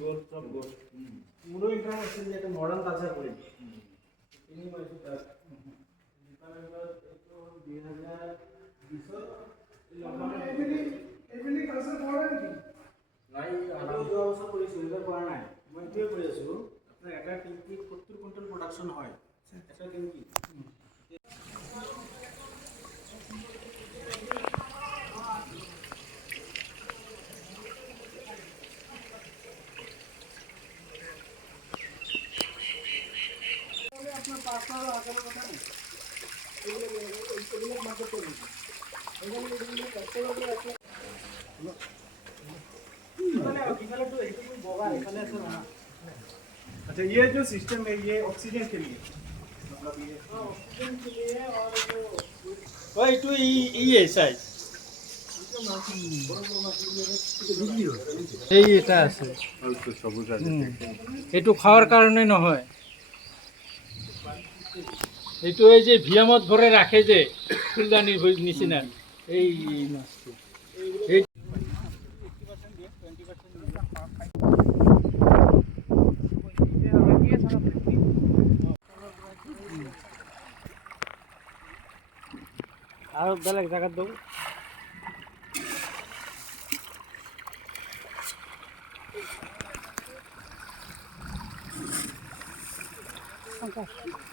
গোল সব গোল পুরো ইন্টারন্যাশনাল যে একটা মডার্ন কালচার করে তিনি মানে তার ডিপার্টমেন্ট একটু 2020 এমনি কালচার পড়া নাকি নাই আরাম তো অবশ্য করে সুবিধা করা নাই মই কি করে আছো আপনার একটা টিমকি 70 কুইন্টাল প্রোডাকশন হয় একটা টিমকি আপনার পাঁচটা আকারের কথা নেই এগুলো মার্কেট করবেন এগুলো কত লাগে আছে अच्छा ये जो सिस्टम है ये ऑक्सीजन के लिए मतलब ये ऑक्सीजन के लिए और जो भाई टू ये साइज এই এটা আছে অল্প সবুজ আছে এইটো খাওয়ার কারণে নহয় এইটো এই যে ভিয়ামত ভরে রাখে যে ফুলদানির নিচিনা এই মাছটো এই আর বেলেগ জায়গাত দেব Okay.